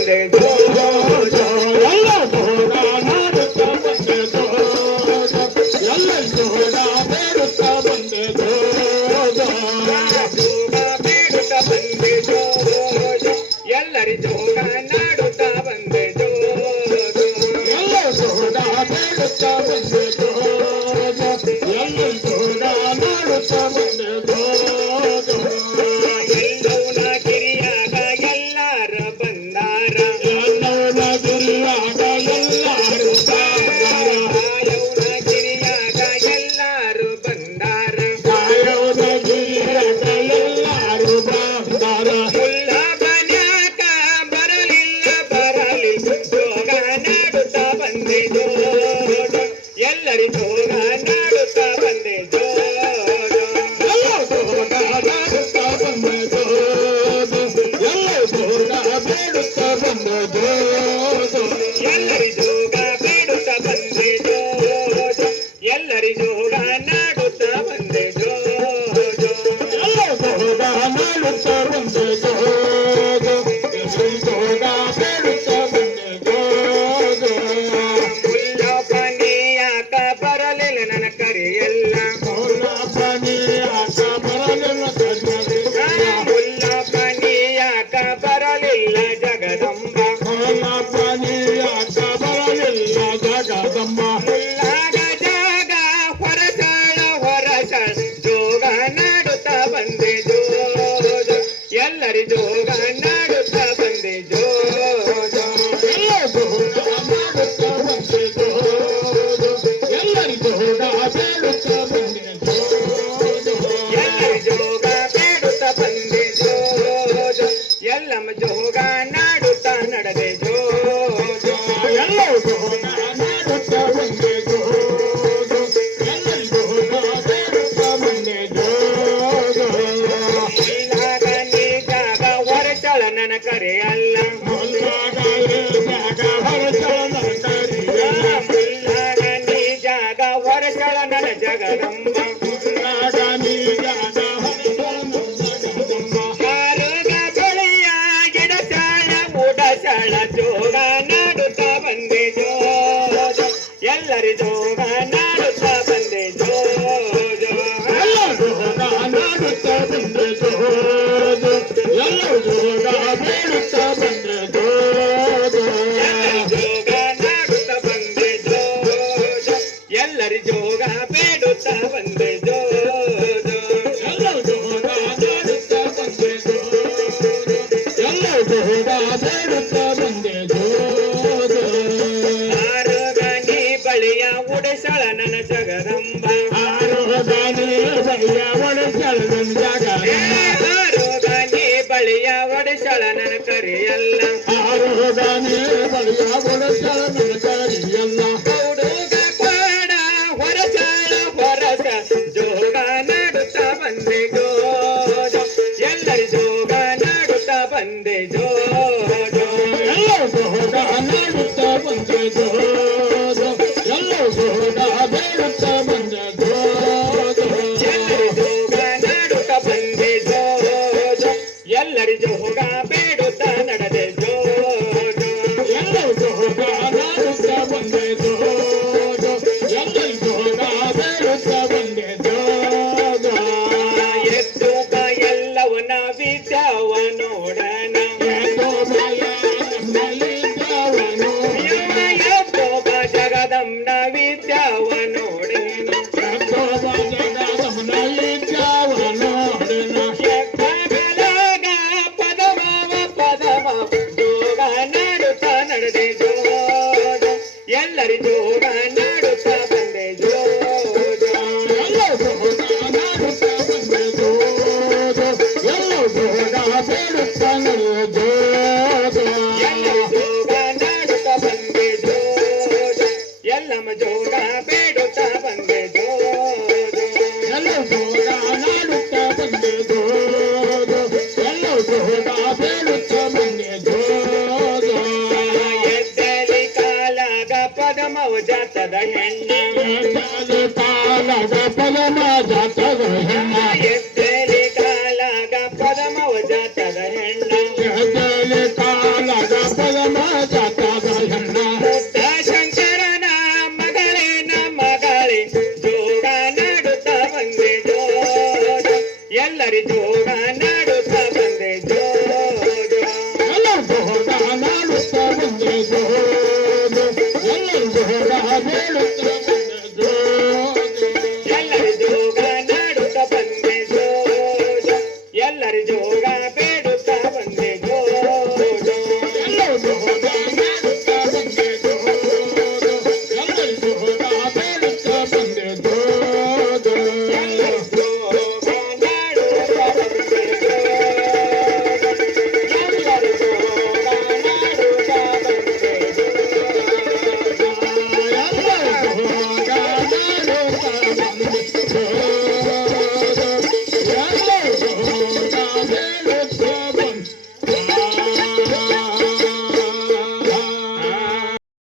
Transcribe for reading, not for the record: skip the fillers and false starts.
ಬಂದೆ ಜೋ ಜೋ ಎಲ್ಲ ಜೋಗ ನಾಡುತ್ತ ಬಂದೆ ಜೋ ಜೋ ಎಲ್ಲ ಜೋಗ ಬೇಡುತ್ತ ಬಂದೆ ಜೋ ಜೋ ಜೋಗ ಬೇಡುತ್ತ ಬಂದೆ ಜೋ ಜೋ ಎಲ್ಲರಿ ಜೋಗ ನಾಡುತ್ತ ಬಂದೆ ಜೋ ಜೋ ಎಲ್ಲ ಜೋಗ ಬೇಡುತ್ತ ಬಂದೆ ಜೋ ಜೋ ಎಲ್ಲ ಜೋಗ ನಾಡುತ್ತ ಬಂದೆ ಜೋ ಜೋ ಎಲ್ಲವನ ಕಿರಿಯಾಗ ಎಲ್ಲಾರ ಬಂದಾರ ಎಲ್ಲವನ ಕಿರಿಯಾಗ ಎಲ್ಲಾರು ಬಂದಾರ ಕಾಯವನ ಕಿರಿಯಾಗ ಎಲ್ಲಾರು ಬಂದಾರ ಕಾಯವನ ಕಿರಿಯಾಗ ಎಲ್ಲಾರು ಬಂದಾರ ಮುಲ್ಲ ಬನ್ಯಾಕ ಬರಲಿಲ್ಲ ಜೋಗ ನಾಡುತ್ತ ಬಂದೆ ಜೋ ಜೋ ಎಲ್ಲರಿ ಜೋಗ ನಾಡುತ್ತ ಬಂದೆ ಜೋ ಜೋ ಎಲ್ಲ ಜೋಗ ನಾಡುತ್ತ ಬಂದೆ ಜೋ ಜೋ ಎಲ್ಲ ಜೋಗ ಬೇಡುತ್ತ ಬಂದೆ ಜೋ ಜೋ ಎಲ್ಲರಿ ಜೋಗ ಬೇಡುತ್ತ ಬಂದೆ ಜೋ ಜೋ ಎಲ್ಲರಿ ಜೋಗ ನಾಡುತ್ತ ಬಂದೆ ಜೋ ಜೋ ಎಲ್ಲ ಜೋಗ ನಾಡುತ್ತ ಬಂದೆ ಜೋ ಜೋ ಎಲ್ಲರಿ ಜೋಗ ಬೇಡುತ್ತ ಬಂದೆ ಜೋ ಜೋ ಮುಲ್ಲಪ್ಪನಿ ಯಾಕ ಬರಲಿಲ್ಲ ನನ್ನ ಕರೆಯಲ್ಲ ಮುಲ್ಲಪ್ಪನಿ ಯಾಕ ಬರಲಿಲ್ಲ ಮುಲ್ಲಪ್ಪನಿ ಯಾಕ ಬರಲಿಲ್ಲ ಜಗದಂಬ ಮುಲ್ಲಪ್ಪನಿ ಯಾಕ ಬರಲಿಲ್ಲ ಜಗದಂಬ ಮುಲ್ಲಾಗ ಜಾಗ ಹೊರಸಳ ಜೋಗ ನಾಡುತ್ತ ಬಂದೆ ಜೋ ಜೋ ಎಲ್ಲರಿ ಜೋಗ ನಾಡುತ್ತ ಬಂದೆ ಜೋ ಜೋ ಎಲ್ಲ ಜೋಗ ನಾಡುತ್ತ ಬಂದೆ ಜೋ ಜೋ ಎಲ್ಲರಿ ಜೋಗ ಬೇಡುತ್ತ ಬಂದೆ ಜೋ ಜೋ ಎಲ್ಲರಿ ಜೋಗ ಬೇಡುತ್ತ ಬಂದೆ ಜೋ ಜೋ ಎಲ್ಲಮ್ಮ ಜೋಗ ನಾಡುತ್ತ ನಡೆದೆ ಜೋ ಜೋ ಎಲ್ಲ ಜೋಗ ನಾಡುತ್ತ ಬಂದೆ ಜೋ ಜೋ ಎಲ್ಲರಿ ಜೋಗ ಬೇಡುತ್ತ ಬಂದೆ ಜೋ ಜೋ ಮುಲ್ಲಾಗ ನೀ ಜಾಗ ಹೊರಚಳ ನನ್ನ ಕರೆಯಲ್ಲ ಮುಲ್ಲಾಗ ನೀ ಜಾಗ ಹೊರಚಳ ನನ್ನ ಕರೆಯಲ್ಲ ಮುಲ್ಲಾಗ ನೀ ಜಾಗ ಹೊರಚಳ ನನ್ನ ಜಗದಂಬ ಮುಲ್ಲಾಗ ನೀ ಜಾಗ ಹೊರಚಳ ನನ್ನ ಜಗದಂಬ ಆರೋಗ ಬೆಳೆಯ ಗಿಡಚಾಳ ಉಡಚಾಳ ಜೋಗ ನಾಡುತ್ತ ಬಂದೆ ಜೋ ಜೋ ಎಲ್ಲರಿ ಜೋಗ ನಾಡುತ್ತ ಬಂದೆ ಜೋ ಜೋ ಎಲ್ಲ ಜೋಗ ನಾಡುತ್ತ ಬಂದೆ ಜೋ ಜೋ ಎಲ್ಲ ಜೋಗ ಬೇಡುತ್ತ ಬಂದೆ ಜೋ ಜೋ ಜೋಗ ನಾಡುತ್ತ ಬಂದೆ ಜೋ ಜೋ ಎಲ್ಲರಿ ಜೋಗ ಬೇಡುತ್ತ ಬಂದೆ ಜೋ ಜೋ ಎಲ್ಲ ಜೋಗ ನಾಡುತ್ತ ಬಂದೆ ಜೋ ಜೋ ಎಲ್ಲ ಜೋಗ ಬೇಡುತ್ತ ಬಂದೆ ಜೋ ಜೋ ಆರೋಗನಿ ಬಳಿಯ ಉಡಿಸಳ ನನ್ನ ಜಗದಂಬ ಆರೋಗನಿ ಬಳಿಯ ಉಡಿಸಳ ನನ್ನ ಜಗದಂಬ ಆರೋಗನಿ ಬಳಿಯ ಒಡಿಸಳ ನನ್ನ ಕರೆಯಲ್ಲ ಆರೋಗನಿ ಬಳಿಯ ಒಡಿಸಳ ನನ್ನ ಕರೆಯಲ್ಲ ಹುಡುಗ ಕೋಡ ಹೊರಸಳ ಜೋಗ ನಾಡುತ್ತ ಬಂದೆ ಜೋ ಜೋ ಎಲ್ಲರಿ ಜೋಗ ನಾಡುತ್ತ ಬಂದೆ ಜೋ ಜೋ ಎಲ್ಲ ಜೋಗ ನಾಡುತ್ತ ಬಂದೆ ಜೋ ಜೋ ಎಲ್ಲ ಜೋಗ ಬೇಡುತ್ತ ಬಂದೆ ಜೋ ಜೋ ಎಲ್ಲರಿ ಜೋಗ ನಾಡುತ್ತ ಬಂದೆ ಜೋ ಜೋ ಎಲ್ಲರಿ ಜೋಗ ಬೇಡುತ್ತ ನಡೆದೆ ಜೋ ಜೋ ಎಲ್ಲ ಜೋಗ ನಾಡುತ್ತ ಬಂದೆ ಜೋ ಜೋ ಎಲ್ಲರಿ ಜೋಗ ಬೇಡುತ್ತ ಬಂದೆ ಜೋ ಜೋ ಎದ್ದುಗ ಎಲ್ಲವನ ವಿದ್ಯಾವ ನೋಡಣ ಎದ್ದುಗ ಜಗದಂಬ ವಿದ್ಯಾವ ನೋಡೇನ ಜೋಗ ನಾಡುತ್ತ ನಡೆದೆ ಜೋ ಜೋ ಎಲ್ಲರಿ ಜೋಗ ನಾಡುತ್ತ ಬಂದೆ ಜೋ ಜೋ ಎಲ್ಲ ಜೋಗ ನಾಡುತ್ತ ಬಂದೆ ಜೋ ಜೋ ಎಲ್ಲ ಜೋಗ ಬೇಡುತ್ತ ನಡೆದೆ ಜೋ ಜೋ ಎಲ್ಲರಿ ಜೋಗ ನಾಡುತ್ತ ಬಂದೆ ಜೋ ಜೋ ಎಲ್ಲಮ್ಮ ಜೋಗ ಬೇಡುತ್ತ ಬಂದೆ ಜೋ ಜೋ ಎಲ್ಲ ಜೋಗ ನಾಡುತ್ತ ಬಂದೆ ಜೋ ಜೋ ಎಲ್ಲ ಜೋಗ ಬೇಡುತ್ತ ಬಂದೆ ಜೋ ಜೋ ಎದ್ದಲಿ ಕಾಲಾಗ ಪದಮವ ಜಾತದ ಹೆಣ್ಣೆ